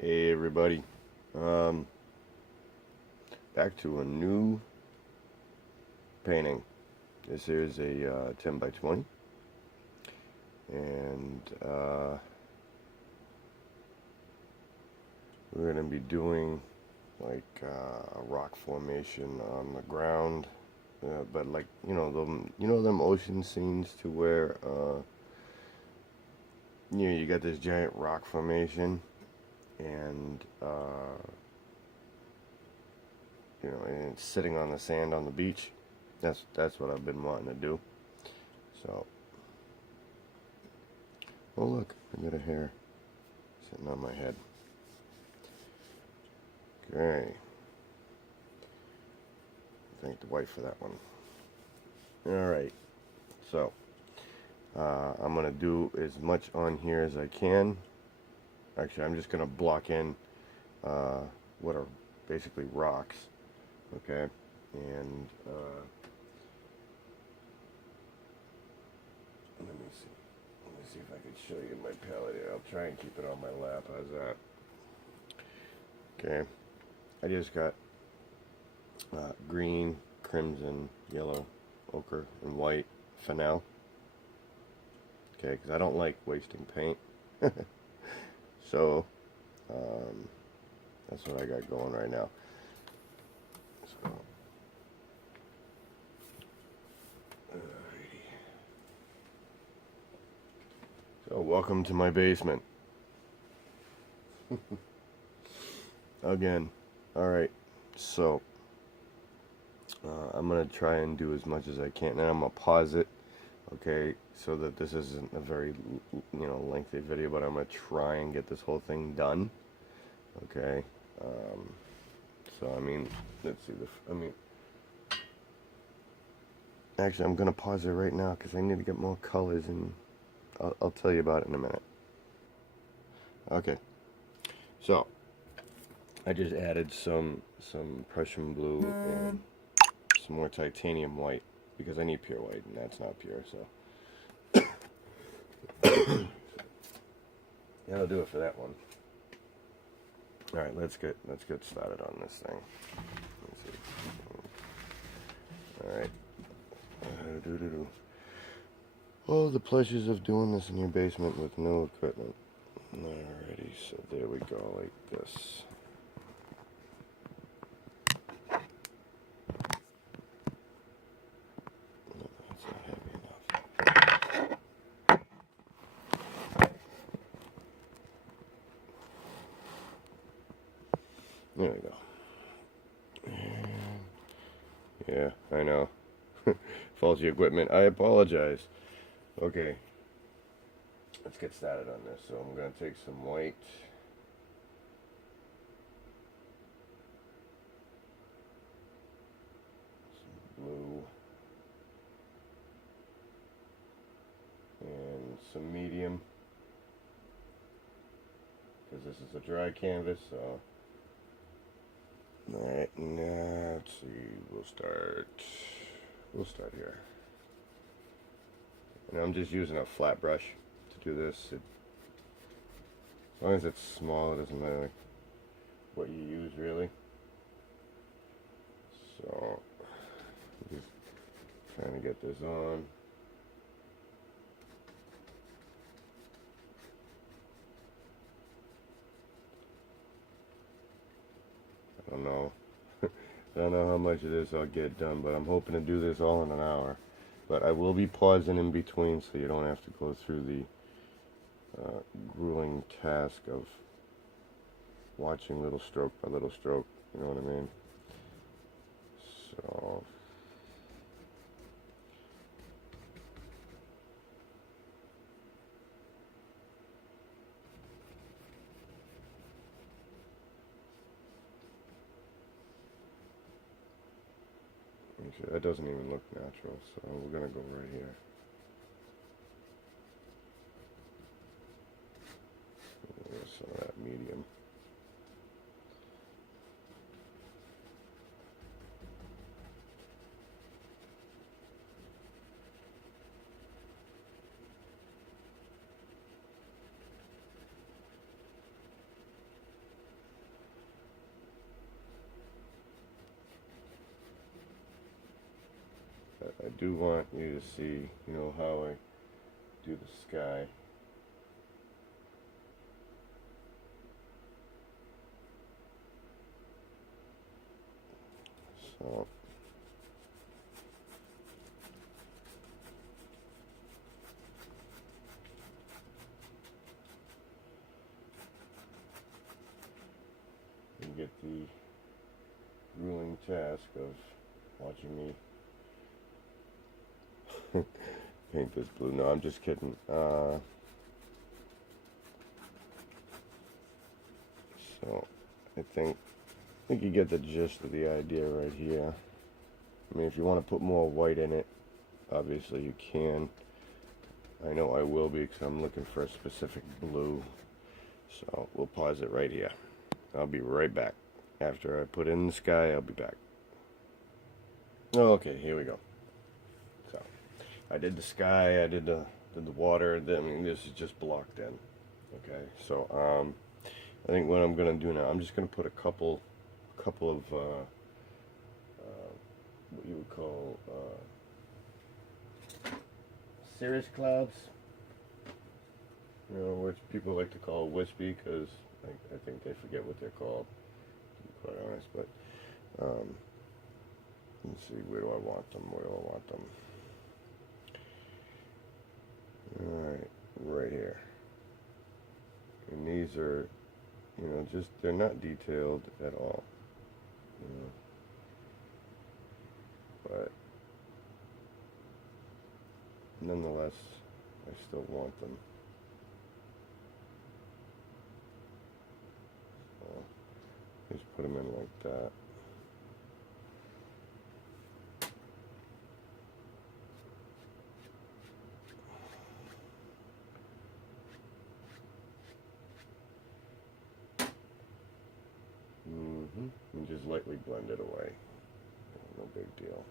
Hey everybody, um, back to a new painting. This is a 10 by 20 and we're going to be doing like a rock formation on the ground, but like them ocean scenes to where you got this giant rock formation and and it's sitting on the sand on the beach. That's what I've been wanting to do. So, oh look, I got a hair sitting on my head. Okay. Thank the wife for that one. Alright, so I'm going to do as much on here as I can. Actually, I'm just going to block in what are basically rocks. Okay, and let me see if I can show you my palette here. I'll try and keep it on my lap. How's that? Okay, I just got green, crimson, yellow, ochre, and white for now. Okay, because I don't like wasting paint. So that's what I got going right now. So, welcome to my basement. Again. Alright, so I'm going to try and do as much as I can, and I'm going to pause it, okay, so that this isn't a very, lengthy video, but I'm going to try and get this whole thing done, okay. So, I mean, let's see, actually, I'm going to pause it right now, because I need to get more colors, and I'll tell you about it in a minute. Okay, so I just added some Prussian blue and some more titanium white, because I need pure white, and that's not pure, so that'll do it for that one. All right, let's get started on this thing. Let's see. All right. Oh, the pleasures of doing this in your basement with no equipment. Alrighty, so there we go, like this. No, that's not heavy enough. There we go. And yeah, I know. Faulty equipment. I apologize. Okay. Let's get started on this. So I'm going to take some white. Some blue. And some medium. Because this is a dry canvas, so. Alright, now let's see. We'll start here. And I'm just using a flat brush to do this. As long as it's small, it doesn't matter what you use, really. So, just trying to get this on. I don't know. I don't know how much of this I'll get done, but I'm hoping to do this all in an hour. But I will be pausing in between, so you don't have to go through the grueling task of watching little stroke by little stroke, you know what I mean? So, actually, that doesn't even look natural, so we're gonna go right here. There's some of that medium. do want you to see, you know, how I do the sky. So you get the grueling task of watching me paint this blue. No, I'm just kidding. So I think you get the gist of the idea right here. I mean, if you want to put more white in it, obviously you can. I know I will be, because I'm looking for a specific blue. So we'll pause it right here. I'll be right back. After I put in the sky, I'll be back. Okay, here we go. So I did the sky, I did the water. I mean, this is just blocked in. Okay, so I think what I'm gonna do now, I'm just gonna put a couple of what you would call cirrus clouds. You know, which people like to call wispy, because I think they forget what they're called, to be quite honest. But let's see, where do I want them? Where do I want them? Alright, right here. And these are, you know, just, they're not detailed at all. You know. But nonetheless, I still want them. So just put them in like that. And just lightly blend it away. No big deal.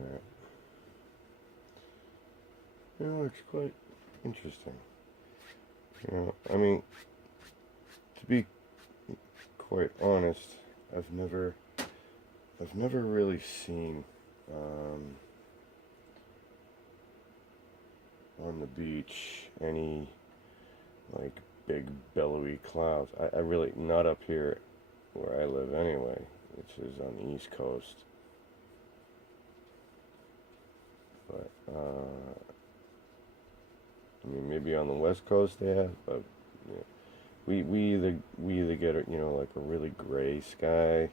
Alright. It looks quite interesting. You know, I mean, to be quite honest, I've never really seen on the beach any like big billowy clouds. I really, not up here where I live anyway, which is on the East Coast. But I mean, maybe on the West Coast they have, but yeah. We either get a, you know, like a really gray sky,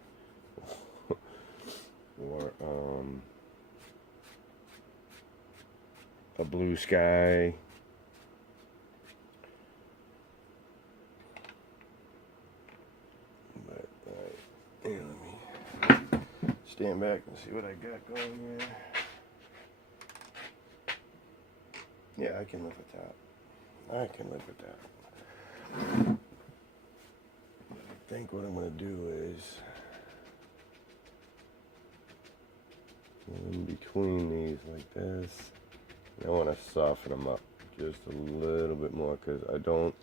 or a blue sky. But let me stand back and see what I got going here. Yeah, I can live with that. I can live with that. I think what I'm going to do is, in between these like this, I want to soften them up just a little bit more, because I don't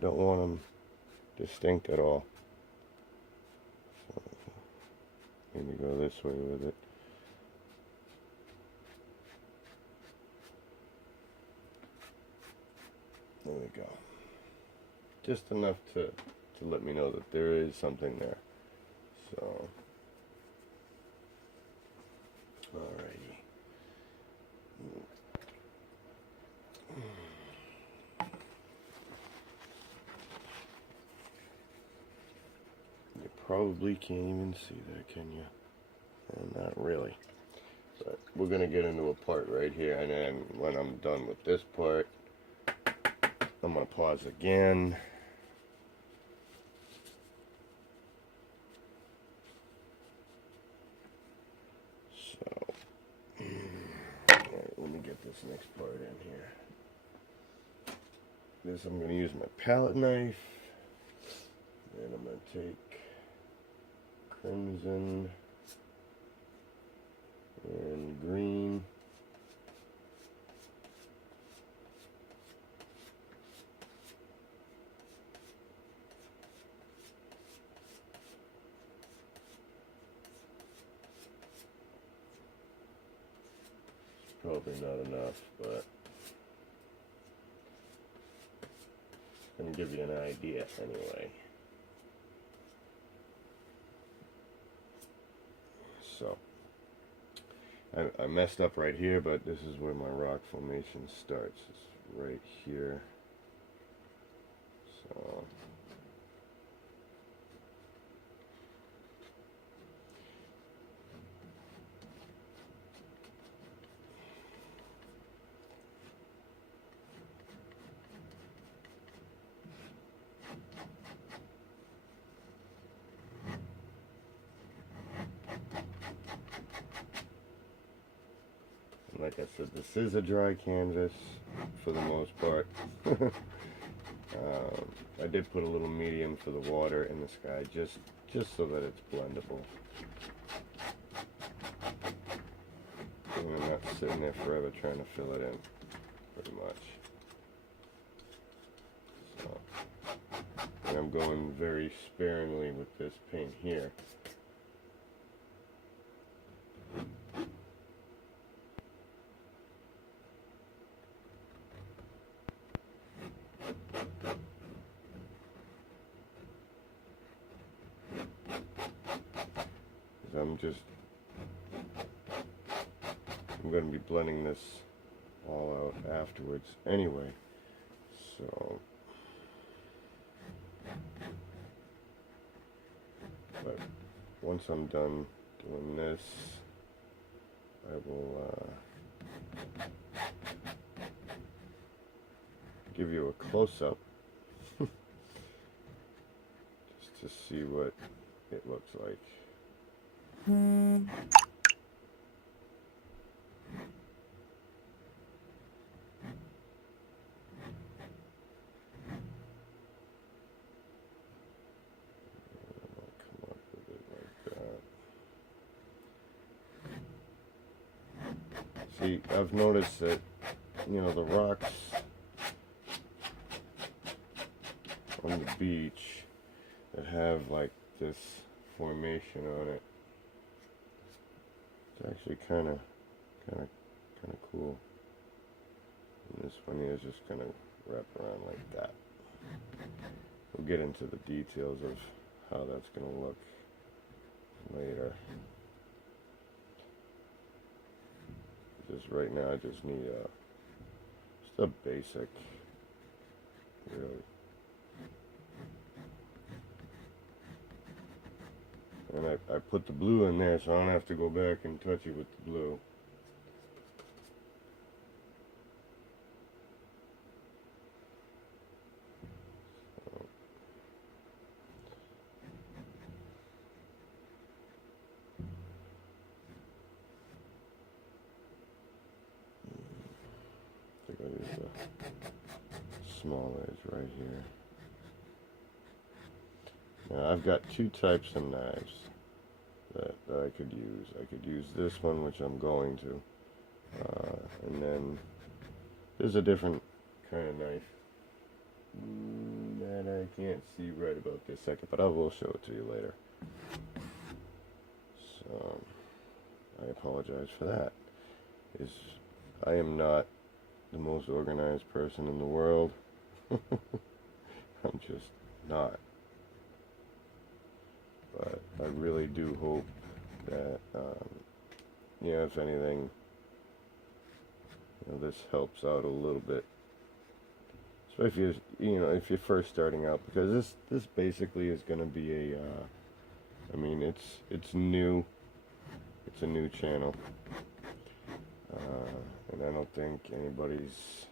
want them distinct at all. So maybe go this way with it. There we go. Just enough to let me know that there is something there. So, alrighty. You probably can't even see that, can you? Not really. But we're gonna get into a part right here, and then when I'm done with this part, I'm going to pause again. So, alright, let me get this next part in here. This, I'm going to use my palette knife, and I'm going to take crimson and green. Probably not enough, but it's going to give you an idea anyway. So, I messed up right here, but this is where my rock formation starts. It's right here. So, like I said, this is a dry canvas for the most part. I did put a little medium for the water and the sky, just so that it's blendable. And I'm not sitting there forever trying to fill it in, pretty much. So, and I'm going very sparingly with this paint here. I'm going to be blending this all out afterwards anyway, so, but once I'm done doing this, I will give you a close-up just to see what it looks like. See, I've noticed that, you know, the rocks on the beach that have like this formation on it, it's actually kind of cool. And this one here is just gonna wrap around like that. We'll get into the details of how that's gonna look later. Just right now, I just need just a basic, really. And I put the blue in there, so I don't have to go back and touch it with the blue. I think I'll use the small edge right here. Now I've got two types of knives that I could use. I could use this one, which I'm going to, and then there's a different kind of knife that I can't see right about this second, but I will show it to you later. So I apologize for that. I am not the most organized person in the world. I'm just not. But I really do hope that, you know, if anything, you know, this helps out a little bit. Especially if you're first starting out, because this basically is going to be a, I mean, it's new. It's a new channel. And I don't think anybody's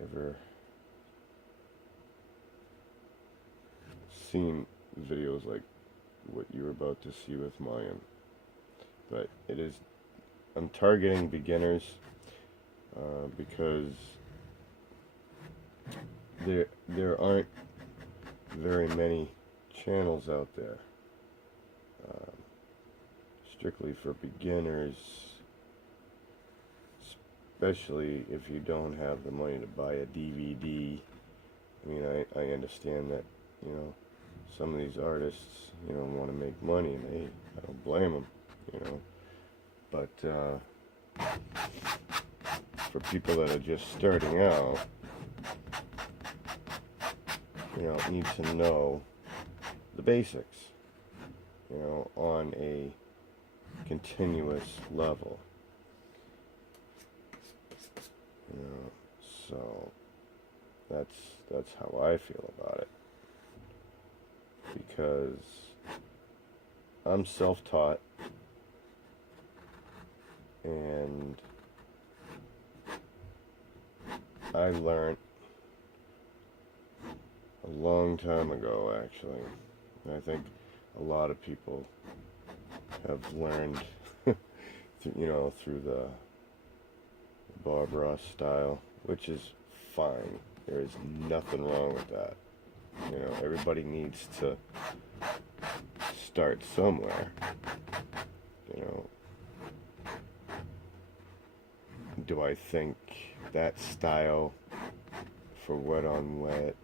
ever seen videos like what you're about to see with mine. But I'm targeting beginners because there aren't very many channels out there, strictly for beginners, especially if you don't have the money to buy a DVD. I mean, I understand that, you know, some of these artists, you know, want to make money, and I don't blame them, you know, but for people that are just starting out, you know, need to know the basics, you know, on a continuous level, you know, so that's how I feel about it, because I'm self-taught, and I learned a long time ago, actually. And I think a lot of people have learned, you know, through the Bob Ross style, which is fine. There is nothing wrong with that. You know, everybody needs to start somewhere. You know, do I think that style for wet on wet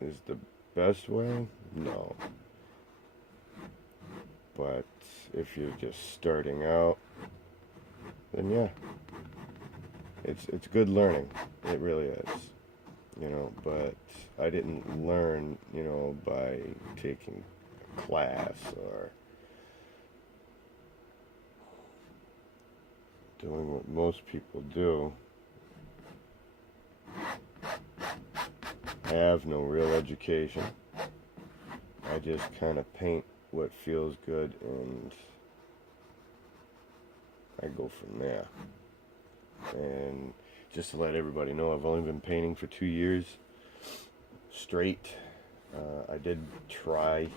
is the best way? No. But if you're just starting out, then yeah, it's good learning. It really is. You know, but I didn't learn, you know, by taking a class or doing what most people do. I have no real education. I just kind of paint what feels good, and I go from there. And just to let everybody know, I've only been painting for 2 years straight. I did try,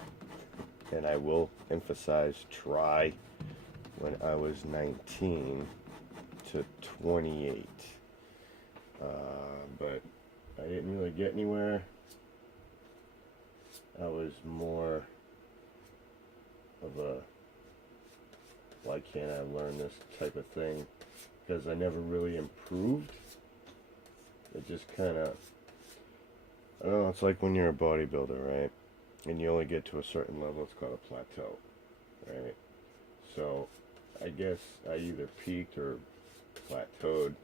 and I will emphasize try, when I was 19 to 28. But I didn't really get anywhere. I was more of a, why can't I learn this type of thing? Because I never really improved. It just kind of, I don't know, it's like when you're a bodybuilder, right? And you only get to a certain level, it's called a plateau, right? So I guess I either peaked or plateaued,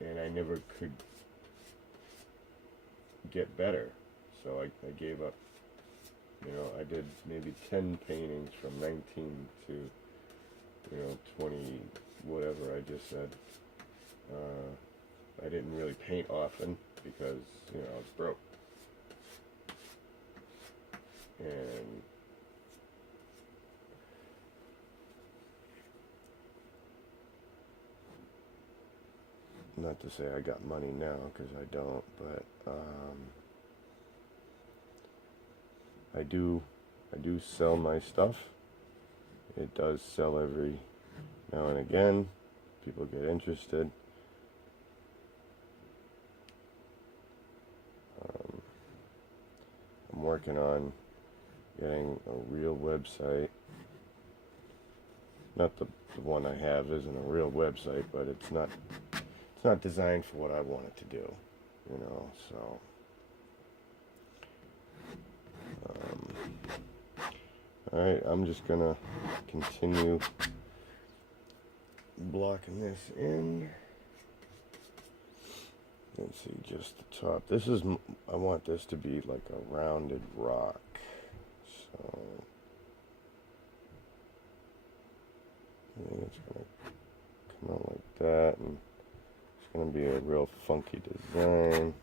and I never could get better. So I gave up. You know, I did maybe 10 paintings from 19 to, you know, 20, whatever I just said. I didn't really paint often because, you know, I was broke. And not to say I got money now, because I don't, but I do sell my stuff. It does sell every now and again. People get interested. I'm working on getting a real website. Not the one I have isn't a real website, but it's not designed for what I want it to do, you know, so alright, I'm just gonna continue blocking this in. Let's see, just the top. This is, I want this to be like a rounded rock, so I think it's gonna come out like that, and it's gonna be a real funky design.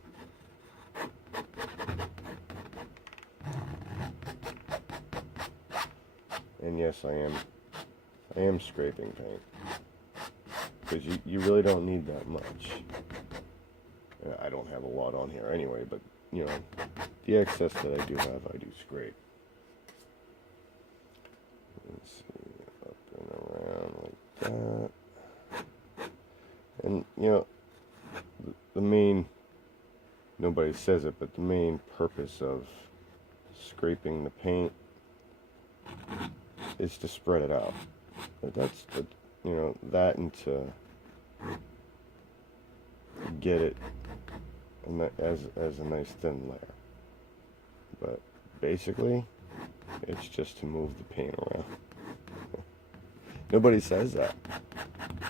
And yes, I am scraping paint, because you really don't need that much. I don't have a lot on here anyway, but you know, the excess that I do have, I do scrape. Let's see, up and around like that. that. nobody says it, but the main purpose of scraping the paint is to spread it out. But that's the, you know, that and to get it as a nice thin layer. But basically, it's just to move the paint around. Nobody says that.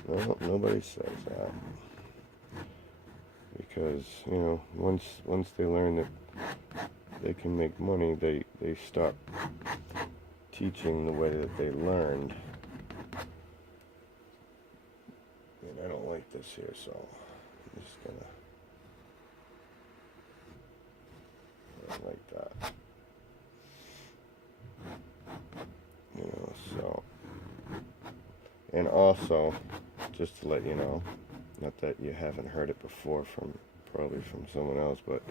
No, nobody says that. Because, you know, once they learn that they can make money, they stop teaching the way that they learned. And I don't like this here, so I'm just gonna like that. You know, so. And also, just to let you know, not that you haven't heard it before probably from someone else, but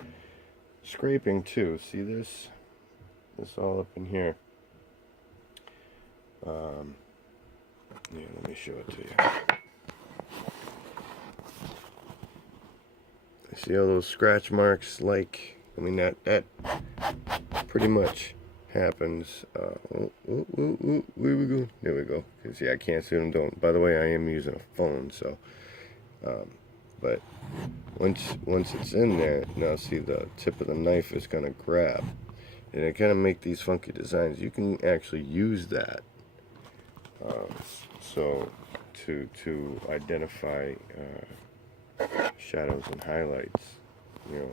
scraping too. See this all up in here. Yeah, let me show it to you. See all those scratch marks? Like, I mean, that pretty much happens. Where we go? There we go. Cause yeah, I can't see what I'm doing. By the way, I am using a phone, so. But once it's in there, now see the tip of the knife is gonna grab, and it kind of make these funky designs. You can actually use that, so to identify shadows and highlights, you know,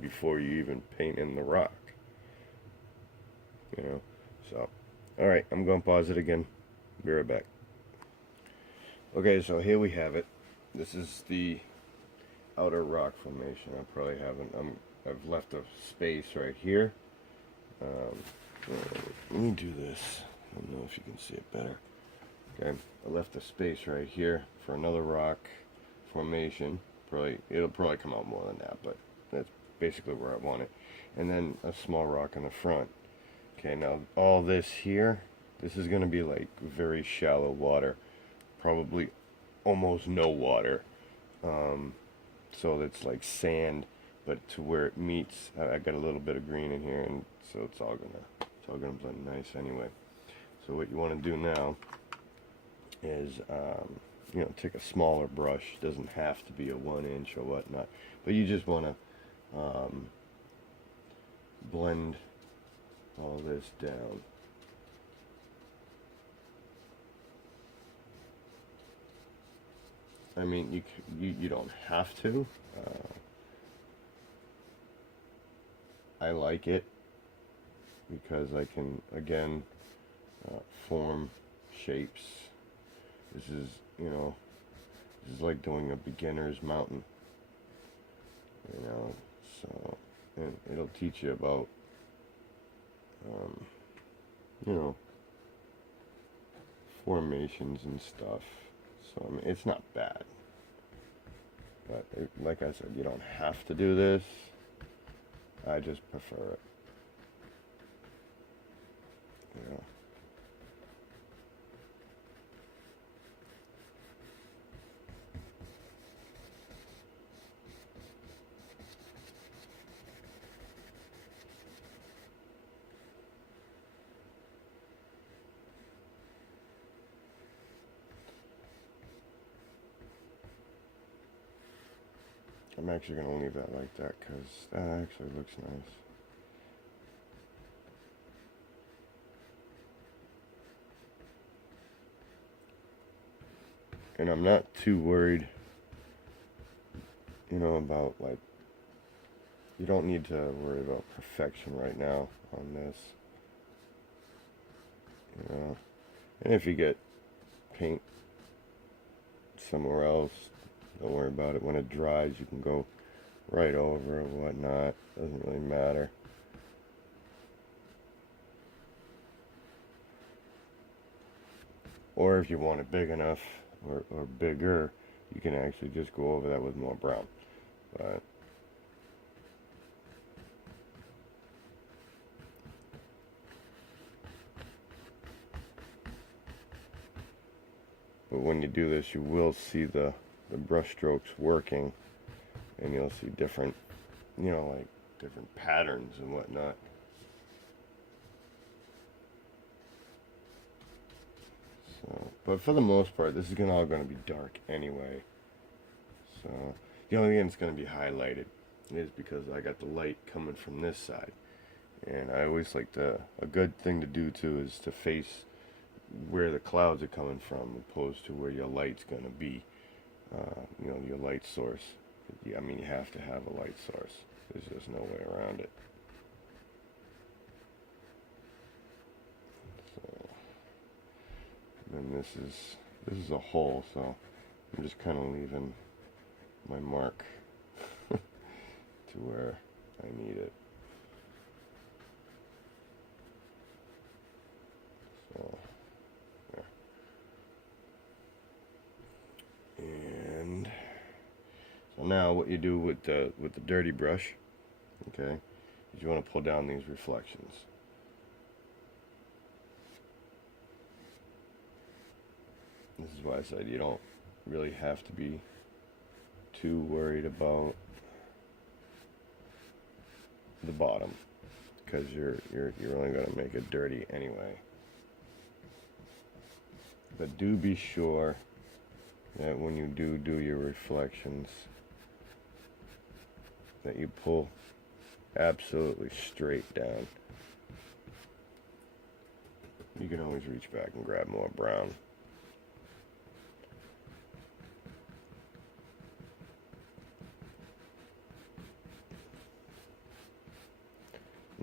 before you even paint in the rock. You know, so all right, I'm gonna pause it again. Be right back. Okay, so here we have it. This is the outer rock formation. I probably haven't. I've left a space right here. Let me do this. I don't know if you can see it better. Okay, I left a space right here for another rock formation. It'll probably come out more than that, but that's basically where I want it. And then a small rock in the front. Okay, now all this here, this is going to be like very shallow water, probably almost no water. So it's like sand, but to where it meets, I got a little bit of green in here, and so it's all gonna blend nice anyway. So what you want to do now is, you know, take a smaller brush. Doesn't have to be a 1-inch or whatnot, but you just want to blend all this down. I mean, you don't have to. I like it because I can, again, form shapes. This is, you know, this is like doing a beginner's mountain. You know, so, and it'll teach you about, you know, formations and stuff. So, I mean, it's not bad. But, like I said, you don't have to do this. I just prefer it. You know. I'm actually going to leave that like that because that actually looks nice. And I'm not too worried, you know, about, like, you don't need to worry about perfection right now on this. You know, and if you get paint somewhere else, don't worry about it. When it dries, you can go right over or whatnot. Doesn't really matter. Or if you want it big enough or bigger, you can actually just go over that with more brown. But when you do this, you will see the brush strokes working, and you'll see different you know, like different patterns and whatnot. So, but for the most part, this is all going to be dark anyway. So the only thing that's going to be highlighted is because I got the light coming from this side. And I always like a good thing to do too is to face where the clouds are coming from opposed to where your light's going to be. You know, your light source. I mean, you have to have a light source. There's just no way around it. So, then this is a hole, so I'm just kind of leaving my mark to where I need it. So, there. And so now what you do with the dirty brush, okay, is you want to pull down these reflections. This is why I said you don't really have to be too worried about the bottom, because you're only going to make it dirty anyway. But do be sure that when you do your reflections, that you pull absolutely straight down. You can always reach back and grab more brown.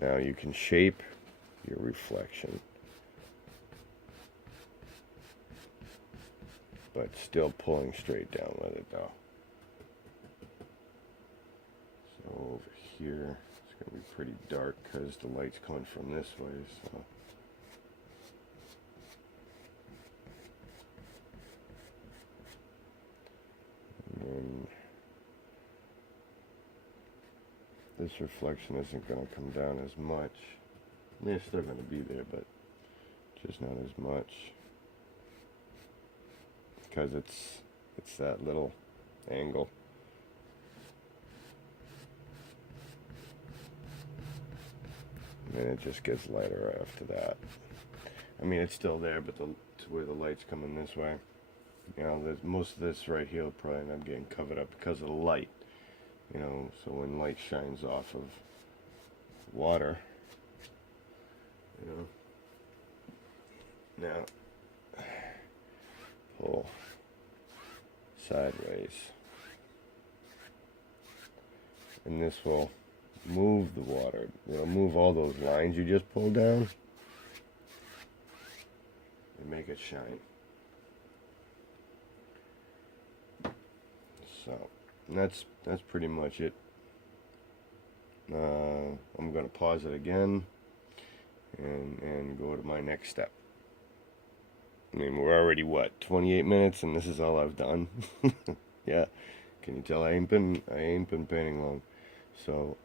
Now you can shape your reflection, but still pulling straight down with it though. So over here, it's going to be pretty dark because the light's coming from this way, so. And then this reflection isn't going to come down as much. I mean, it's still going to be there, but just not as much. Because it's that little angle. And then it just gets lighter after that. I mean, it's still there, but to where the light's coming this way, you know, most of this right here will probably end up getting covered up because of the light. You know, so when light shines off of water, you know, now pull sideways, and this will move the water. It'll move all those lines you just pulled down and make it shine. So, and that's pretty much it. I'm going to pause it again and go to my next step. I mean, we're already, what, 28 minutes, and this is all I've done? Yeah, can you tell I ain't been painting long. So,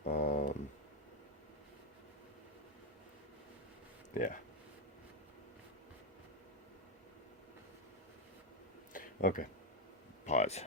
yeah. Okay, pause.